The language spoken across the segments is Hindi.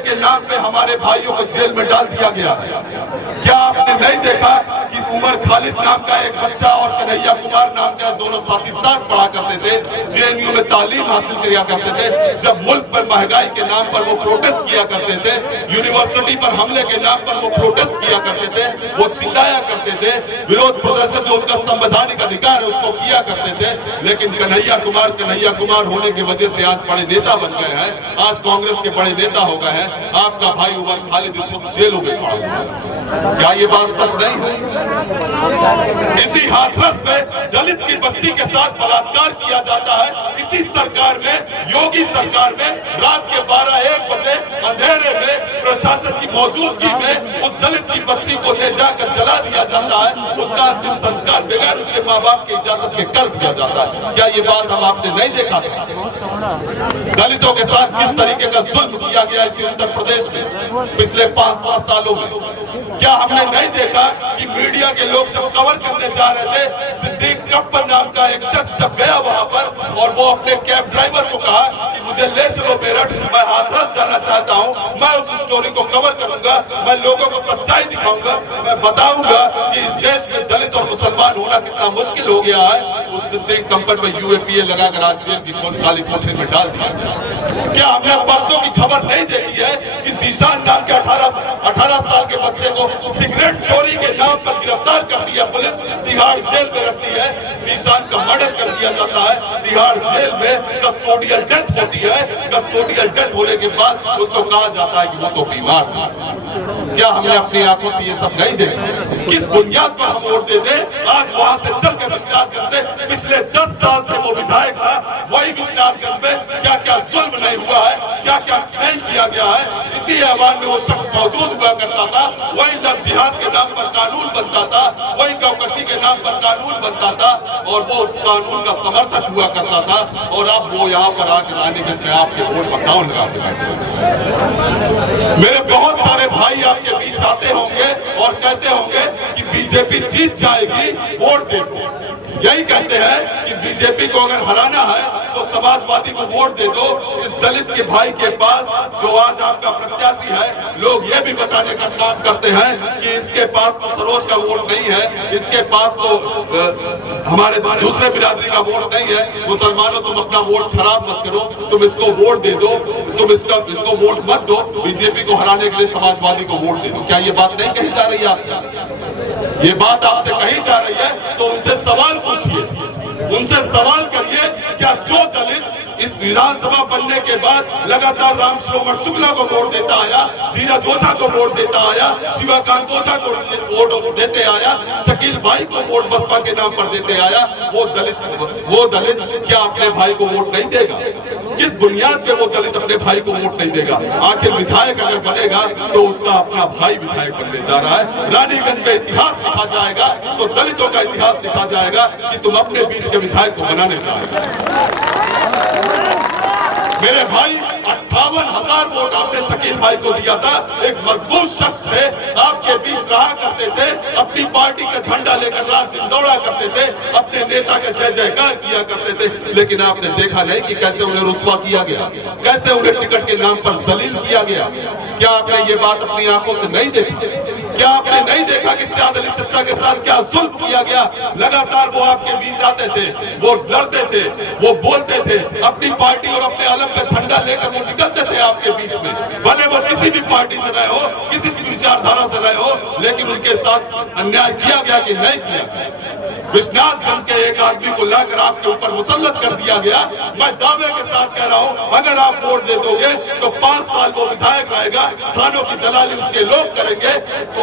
के नाम पे हमारे भाइयों को जेल में डाल दिया गया है। क्या आपने नहीं देखा कि उमर खालिद नाम का एक बच्चा और कन्हैया कुमार नाम का दोनों साथी साथ पढ़ा करते थे, जेएनयू में तालीम हासिल किया करते थे। जब मुल्क पर महंगाई के नाम पर वो प्रोटेस्ट किया करते थे, यूनिवर्सिटी पर हमले के नाम पर वो प्रोटेस्ट किया करते थे, वो चिल्लाया करते थे, विरोध प्रदर्शन जो उनका संवैधानिक अधिकार है उसको किया करते थे। लेकिन कन्हैया कुमार होने की वजह से आज बड़े नेता बन गए हैं, आज कांग्रेस के बड़े नेता हो गए हैं। आपका भाई उमर खालिद इस वक्त जेलों में पड़ा हुआ है। क्या ये बात सच नहीं है? इसी हाथरस में दलित की बच्ची के साथ बलात्कार किया जाता है। इसी सरकार में, योगी सरकार में, रात के 12-1 बजे अंधेरे में प्रशासन की मौजूदगी में उस दलित की बच्ची को ले जाकर जला दिया जाता है। उसका अंतिम संस्कार बगैर उसके माँ बाप की इजाजत के कर दिया जाता है। क्या ये बात हम आपने नहीं देखा था? दलितों के साथ किस तरीके का जुल्म किया गया इसी उत्तर प्रदेश में पिछले 5-7 सालों में? क्या हमने नहीं देखा कि मीडिया के लोग जब कवर करने जा रहे थे, सिद्दीक कप्पन नाम का एक शख्स जब गया वहां पर और वो अपने कैब ड्राइवर को कहा कि मुझे ले चलो मेरठ, मैं हाथरस जाना चाहता हूं, मैं उस स्टोरी को कवर करूंगा, मैं लोगों को सच्चाई दिखाऊंगा, मैं बताऊंगा कि इस देश में दलित और मुसलमान होना कितना मुश्किल हो गया है। उस सिद्दीक कप्पन में यूएपीए लगाकर आज जेल की काली कोठरी में डाल दिया गया। क्या हमने परसों की खबर नहीं देखी है कि जीशान नाम के 18 साल के बच्चे को सिगरेट चोरी के नाम पर गिरफ्तार कर दिया पुलिस, तिहाड़ जेल में रखती है। जीशान का मर्डर कर दिया जाता है, तिहाड़ जेल में कस्टोडियल डेथ होती है। कस्टोडियल डेथ होने के बाद उसको कहा जाता है कि वो तो बीमार था। क्या हमने अपनी आंखों से ये सब नहीं देखा? किस बुनियाद पर हम वोट देते? आज वहां से चलकर विश्वनाथगंज से पिछले 10 साल से वो विधायक था, वही विश्वनाथगंज में क्या क्या जुल्म नहीं हुआ है, क्या क्या नहीं किया गया है। इसी ऐवान में वो शख्स मौजूद हुआ करता था, वही लव जिहाद के नाम पर कानून बनता था, वही गौकशी के नाम पर कानून बनता था और वो उस कानून का समर्थक हुआ करता था। और अब वो यहाँ पर आकर रानीगंज में आपके वोट पर डाउन लगा के बैठे। मेरे बहुत सारे भाई आपके बीच आते होंगे और कहते होंगे कि बीजेपी जीत जाएगी, वोट दे दो। यही कहते हैं कि बीजेपी को अगर हराना है तो समाजवादी को वोट दे दो। इस दलित के भाई के पास जो आज आपका प्रत्याशी है, लोग ये भी बताने का काम करते हैं कि इसके पास तो सरोज का वोट नहीं है, इसके पास तो हमारे दूसरे बिरादरी का वोट नहीं है। मुसलमानों, तुम अपना वोट खराब मत करो, तुम इसको वोट दे दो, तुम इसको वोट मत दो, बीजेपी को हराने के लिए समाजवादी को वोट दे दो। क्या ये बात नहीं कही जा रही है आपसे? ये बात आपसे कही जा रही है तो उनसे सवाल पूछिए, उनसे सवाल करिए, क्या जो दलित इस विधानसभा बनने के बाद लगातार राम श्रोमण शुक्ला को वोट देता आया, धीरज ओझा को वोट देता आया, शिवाकांत ओझा को वोट देते आया, शकील भाई को वोट बसपा के नाम पर देते आया, वो दलित क्या अपने भाई को वोट नहीं देगा? किस बुनियाद पे वो दलित अपने भाई को वोट नहीं देगा? आखिर विधायक अगर बनेगा तो उसका अपना भाई विधायक बनने जा रहा है। रानीगंज में इतिहास लिखा जाएगा तो दलितों का इतिहास लिखा जाएगा कि तुम अपने बीच के विधायक को बनाने जा रहे हो। मेरे भाई 58,000 वोट आपने शकील भाई को दिया था। एक मजबूत शख्स थे, आपके बीच रहा करते थे, अपनी पार्टी का झंडा लेकर रात दिन दौड़ा करते थे, अपने नेता का जय जयकार किया करते थे। लेकिन आपने देखा नहीं कि कैसे उन्हें रुस्वा किया गया, कैसे उन्हें टिकट के नाम पर जलील किया गया। क्या आपने ये बात अपनी आंखों से नहीं देखी? क्या आपने नहीं देखा कि सयाद अली चच्चा के साथ क्या जुल्म किया गया? लगातार वो आपके बीच आते थे, वो लड़ते थे, वो बोलते थे, अपनी पार्टी और अपने आलम का झंडा लेकर वो निकलते थे आपके बीच में, भले वो किसी भी पार्टी से रहे हो, किसी भी विचारधारा से रहे हो, लेकिन उनके साथ अन्याय किया गया कि नहीं किया गया? विश्वनाथगंज के एक आदमी को लाकर आपके ऊपर मुसल्लत कर दिया गया। मैं दावे के साथ कह रहा हूं, अगर आप वोट दे दोगे तो 5 साल वो विधायक रहेगा, थानों की दलाली उसके लोग करेंगे, तो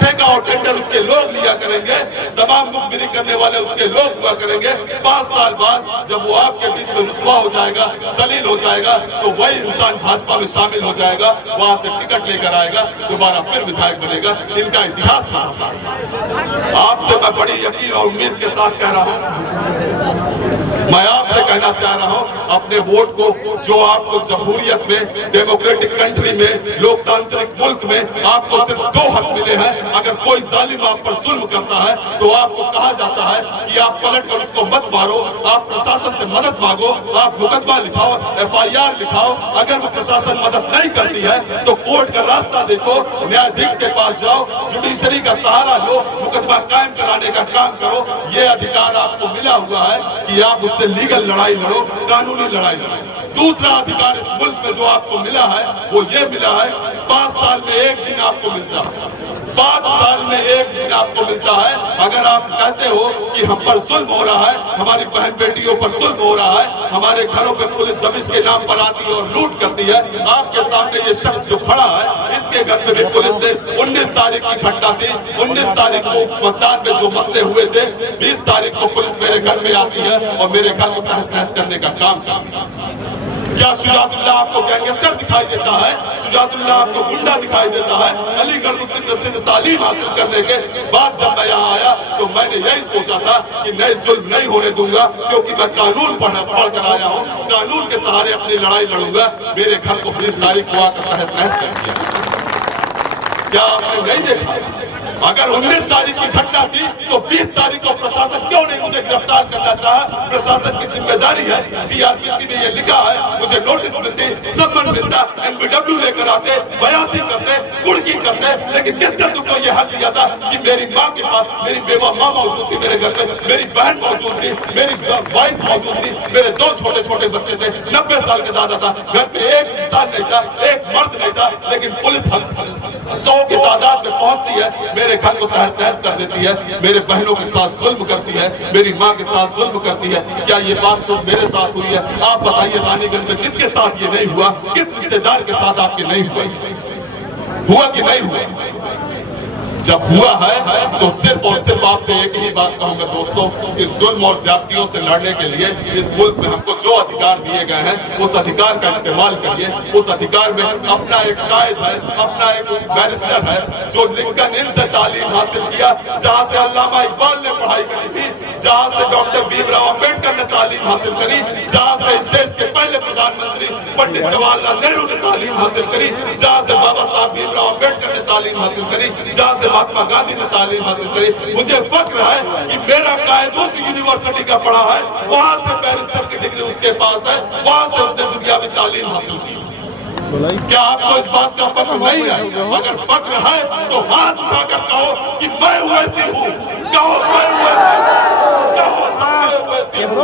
ठेका और टेंडर उसके लोग लिया करेंगे, तमाम मुखबिरी करने वाले उसके लोग हुआ करेंगे। 5 साल बाद जब वो आपके बीच में रुस्वा हो जाएगा, जलील हो जाएगा, तो वही इंसान भाजपा में शामिल हो जाएगा, वहां से टिकट लेकर आएगा, दोबारा फिर विधायक बनेगा। इनका इतिहास बताता है। आपसे मैं बड़ी यकीन और उम्मीद के साथ कह रहा हूं मैं आपसे कहना चाह रहा हूं, अपने वोट को, जो आपको जमहूरियत में, डेमोक्रेटिक कंट्री में, लोकतांत्रिक मुल्क में आपको सिर्फ 2 हक मिले हैं। अगर कोई जालिम आप पर जुल्म करता है तो आपको कहा जाता है कि आप पलट कर उसको मत मारो, आप प्रशासन से मदद मांगो, आप मुकदमा लिखाओ, FIR लिखाओ। अगर वो प्रशासन मदद नहीं करती है तो कोर्ट का रास्ता देखो, न्यायाधीश के पास जाओ, जुडिशरी का सहारा लो, मुकदमा कायम कराने का काम करो। ये अधिकार आपको मिला हुआ है कि आप उससे लीगल लड़ाई लड़ो, कानूनी लड़ाई लड़ो। दूसरा अधिकार इस मुल्क में जो आपको मिला है वो ये मिला है, 5 साल में 1 दिन आपको मिलता है, 5 साल में 1 दिन आपको मिलता है। अगर आप कहते हो कि हम पर जुल्म हो रहा है, हमारी बहन बेटियों पर जुल्म हो रहा है, हमारे घरों पे पुलिस दबिश के नाम पर आती है और लूट करती है, आपके सामने ये शख्स जो खड़ा है, इसके घर में भी पुलिस ने 19 तारीख की घटना थी, 19 तारीख को मतदान में जो मसले हुए थे, 20 तारीख को पुलिस मेरे घर में आती है और मेरे घर को तहस नहस करने का काम करती है। क्या शुजातुल्लाह आपको गैंगस्टर दिखाई देता है? शुजातुल्लाह आपको गुंडा दिखाई देता है? अलीगढ़ मुस्लिम यूनिवर्सिटी से तालीम हासिल करने के बाद जब मैं यहाँ आया तो मैंने यही सोचा था कि नए जुल्म नहीं होने दूंगा, क्योंकि मैं कानून पढ़ कर आया हूँ, कानून के सहारे अपनी लड़ाई लड़ूंगा। मेरे घर को 20 तारीख को आकर तहस नहस कर दिया। क्या आपने नहीं देखा? अगर 19 तारीख की घटना थी तो 20 तारीख को प्रशासन क्यों नहीं मुझे गिरफ्तार करना चाहा? प्रशासन की जिम्मेदारी है, CRPC में ये लिखा है, मुझे नोटिस मिलती, सम्मन मिलता, NBW लेकर आते, बयासी करते, कुर्की करते, लेकिन किसने तुमको ये हक दिया था कि मेरी माँ के पास मेरी बेवा माँ मौजूद थी, मेरे घर में मेरी बहन मौजूद थी, मेरी वाइफ मौजूद थी, मेरे 2 छोटे छोटे बच्चे थे, 90 साल का दादा था, घर पे एक इंसान नहीं था, एक मर्द नहीं था, लेकिन पुलिस 100 की तादाद में पहुंचती है, मेरे घर को तहस नहस कर देती है, मेरे बहनों के साथ जुल्म करती है, मेरी माँ के साथ जुल्म करती है। क्या ये बात सिर्फ मेरे साथ हुई है? आप बताइए रानीगंज में किसके साथ ये नहीं हुआ? किस रिश्तेदार के साथ आपके नहीं हुआ कि नहीं हुआ? जब हुआ है तो सिर्फ और सिर्फ आपसे एक ही बात कहूंगा दोस्तों, कि जुल्म और ज्यादतियों से लड़ने के लिए इस मुल्क में हमको जो अधिकार दिए गए हैं उस अधिकार का इस्तेमाल करिए। उस अधिकार में अपना एक कायद है, अपना एक बैरिस्टर है जो लिंकन इन से तालीम हासिल किया, जहाँ से अल्लामा इकबाल ने पढ़ाई करी थी, जहाँ से डॉक्टर भीमराव अम्बेडकर ने तालीम हासिल करी, जहाँ से इस देश के पहले प्रधानमंत्री पंडित जवाहरलाल नेहरू ने तालीम हासिल करी, जहाँ से बाबा साहब भीमराव अम्बेडकर ने तालीम हासिल करी, जहाँ से महात्मा गांधी ने तालीम हासिल करी। मुझे फख्र है कि मेरा कायद उस यूनिवर्सिटी का पढ़ा है, वहां से बैरिस्टर की डिग्री उसके पास है, वहां से उसने दुनियावी तालीम हासिल की। क्या आपको इस बात का फख्र नहीं है? अगर फख्र है तो हाथ उठाकर कहो कि मैं वैसी हूँ, कहो मैं वैसी हूँ, कहो सब वैसी हूँ।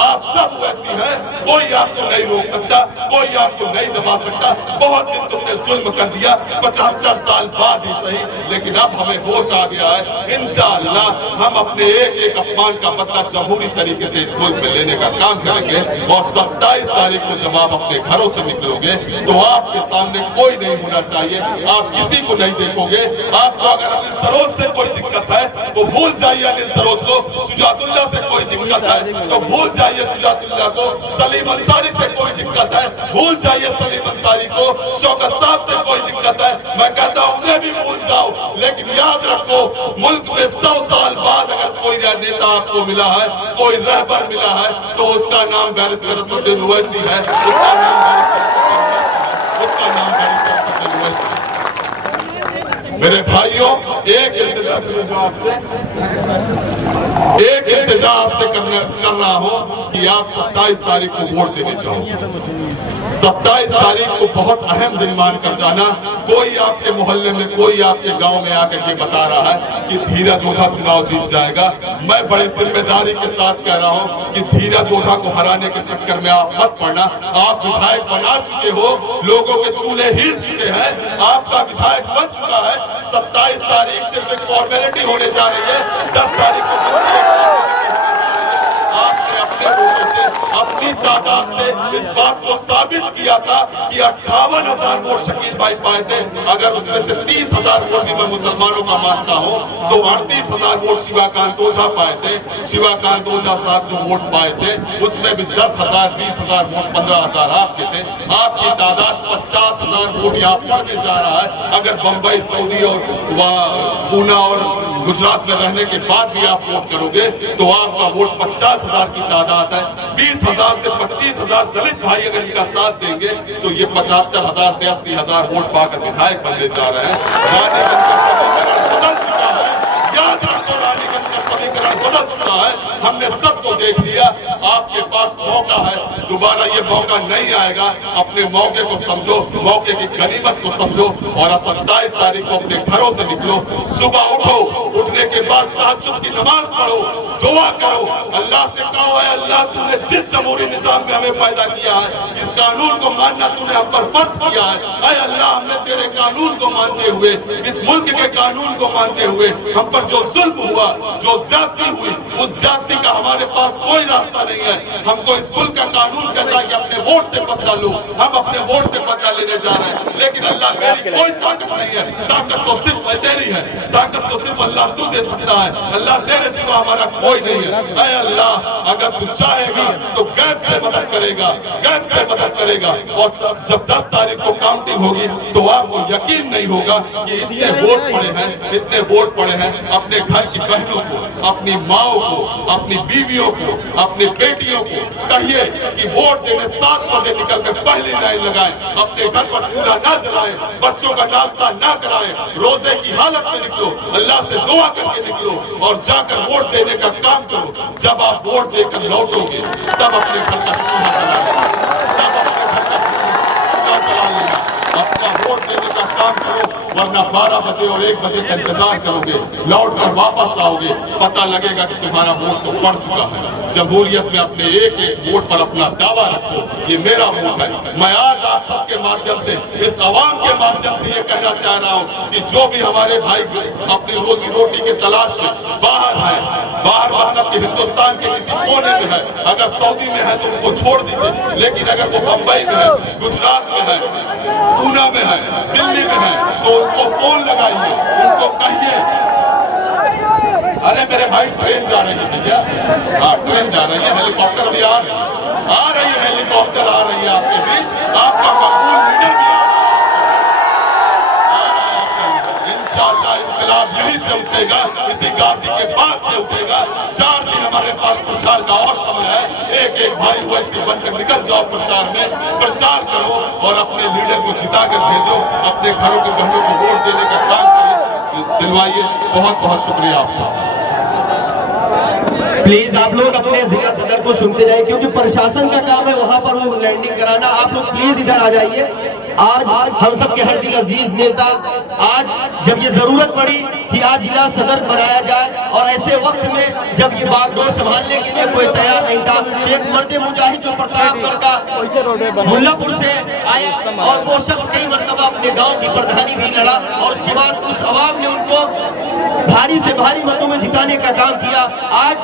आप सब वैसी हैं, कोई आपको नहीं रोक सकता, कोई आपको नहीं दबा सकता। बहुत दिन तुमने जुल्म कर दिया, 75 साल बाद ही सही, लेकिन अब हमें होश आ गया है। इंशाअल्लाह हम अपने एक एक अपमान का बदला जमहूरी तरीके से इस मुल्क में लेने का काम करेंगे। और 27 तारीख को जब आप अपने घरों से निकलोगे तो आपके सामने कोई नहीं होना चाहिए, आप किसी को नहीं देखोगे। आपको अगर अनिल सरोज से कोई दिक्कत है तो भूल जाइए अनिल सरोज को, शुजातुल्लाह से कोई दिक्कत है तो भूल जाइए शुजातुल्लाह को, सलीम अंसारी से कोई दिक्कत है भूल जाइए सलीम अंसारी को, शौकत साहब से कोई दिक्कत है मैं कहता हूं उन्हें भी भूल जाओ। लेकिन याद रखो, मुल्क में 100 साल बाद अगर कोई नेता आपको मिला है, कोई रहबर मिला है, तो उसका नाम बैरिस्टर असदुद्दीन ओवैसी है, उसका नाम बैरिस्टर असदुद्दीन ओवैसी। मेरे भाइयों, एक इल्तिजा आपसे कर रहा हूं कि आप 27 तारीख को वोट देने जाओ। 27 तारीख को बहुत अहम दिन मानकर जाना। कोई आपके मोहल्ले में, कोई आपके गांव में आकर ये बता रहा है कि धीरज ओझा चुनाव जीत जाएगा। मैं बड़ी जिम्मेदारी के साथ कह रहा हूं कि धीरज ओझा को हराने के चक्कर में आप मत पड़ना। आप विधायक बना चुके हो, लोगों के चूल्हे हिल चुके हैं, आपका विधायक बन चुका है। 27 तारीख सिर्फ एक फॉर्मेलिटी होने जा रही है। 10 तारीख को आपने अपने वोटों से, अपनी तादाद से इस बात को साबित किया था कि 58,000 वोट शकील भाई पाए थे। अगर उसमें से 30,000 वोट भी मैं मुसलमानों का मानता हूं तो 38,000 वोट शिवाकांत ओझा पाए थे। शिवाकांत ओझा साहब जो वोट पाए थे उसमें भी 10,000, 20,000 वोट, 15,000 आपके थे। आपकी तादाद 50,000 वोट यहाँ पड़ने जा रहा है। अगर बंबई, सऊदी और पूना और गुजरात में रहने के बाद भी आप वोट करोगे तो आपका वोट 50,000 की तादाद है। 20,000 से 25,000 दलित भाई अगर इनका साथ देंगे तो ये 75,000 से 80,000 वोट पाकर विधायक बनने जा रहे हैं। रानीगंज का समीकरण बदल चुका है, याद रखो, रानीगंज का समीकरण बदल चुका है। हमने सबको देख लिया, आपके पास मौका है, दोबारा ये मौका नहीं आएगा। अपने मौके को समझो, मौके की गनीमत को समझो और 27 तारीख को अपने घरों से निकलो। सुबह उठो, उठने के बाद तहज्जुद की नमाज पढ़ो, दुआ करो, अल्लाह से कहो, है अल्लाह तूने जिस जमहूरी निजाम में हमें पैदा किया है, इस कानून को मानना तूने हम पर फर्ज किया है। ऐ अल्लाह, हमने तेरे कानून को मानते हुए, इस मुल्क के कानून को मानते हुए हम पर जो जुल्म हुआ, जो ज्यादती हुई, उस ज्यादती का हमारे पास कोई रास्ता नहीं है। हमको इस मुल्क का कानून कहता है कि अपने वोट से बदला लो, हम अपने वोट से बदला लेने जा रहे हैं। लेकिन अल्लाह, मेरी कोई ताकत नहीं है, ताकत तो सिर्फ तेरी है, ताकत तो सिर्फ अल्लाह तू दे सकता है। अल्लाह, तेरे सिवा हमारा कोई नहीं है। ऐ अल्लाह, अगर तू चाहेगा तो गैब से मदद करेगा, गैब से मदद करेगा। और जब 10 तारीख को काउंटिंग होगी तो आपको यकीन नहीं होगा कि इतने वोट पड़े हैं, इतने वोट पड़े हैं। अपने घर की बहनों को, अपनी माओ को, अपनी बीवियों को, अपनी बेटियों को कहिए कि वोट देने 7 बजे निकलकर पहली लाइन लगाएं, अपने घर पर चूल्हा ना जलाएं, बच्चों का नाश्ता ना कराएं, रोजे की हालत में निकलो, अल्लाह से दुआ करके निकलो और जाकर वोट देने का काम करो। जब आप वोट देकर लौटोगे तब अपने घर का चूल्हा जलाएं, तब अपने घर का चूल्हा जला लेना। अपना वोट देने का काम करो, वरना 12 बजे और 1 बजे का इंतजार करोगे, लौट कर वापस आओगे, पता लगेगा कि तुम्हारा वोट तो पड़ चुका है। जमहूरियत में अपने एक एक वोट पर अपना दावा रखो, ये मेरा वोट है। मैं आज आप सबके माध्यम से, इस आवाम के माध्यम से ये कहना चाह रहा हूँ कि जो भी हमारे भाई अपनी रोजी रोटी की तलाश में बाहर है, बाहर मतलब कि हिंदुस्तान के किसी कोने में है, अगर सऊदी में है तो उनको छोड़ दीजिए, लेकिन अगर वो बंबई में है, गुजरात में है, पूना में है, दिल्ली में है, तो उनको फोन लगाइए, उनको कहिए, अरे मेरे भाई ट्रेन जा रही है भैया, हाँ ट्रेन जा रही है, हेलीकॉप्टर भी आ रही है, हेलीकॉप्टर आ रही है आपके बीच, आपका मकबूल लीडर भी आ रहा है आपका लीडर। इंशाअल्लाह इंकलाब यहीं से उठेगा, इसी गाजी के बाग से उठेगा। 4 दिन हमारे पास प्रचार का और समय है, एक एक भाई वैसे बनकर निकल जाओ प्रचार में, प्रचार करो और अपने लीडर को जिताकर भेजो, अपने घरों की बहनों को वोट देने का काम दिलवाइए। बहुत बहुत शुक्रिया आप सब। प्लीज आप लोग अपने जिला सदर को सुनते जाइए, क्योंकि प्रशासन का काम है वहां पर वो लैंडिंग कराना। आप लोग प्लीज इधर आ जाइए। आज हम सबके हर दिल अजीज नेता, आज जब ये जरूरत पड़ी कि आज जिला सदर बनाया जाए और ऐसे वक्त में जब ये बागडोर संभालने के लिए कोई तैयार नहीं था, एक मर्द मुजाहिद जो प्रतापगढ़ का मुल्लापुर से आया और वो शख्स कई मरतबा अपने गांव की प्रधानी भी लड़ा और उसके बाद उस अवाम ने उनको भारी से भारी मतों में जिताने का काम किया। आज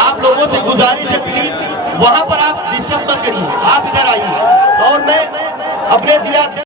आप लोगों से गुजारिश है, प्लीज वहां पर आप डिस्टर्ब मत करिए, आप इधर आइए। और मैं अपने जिला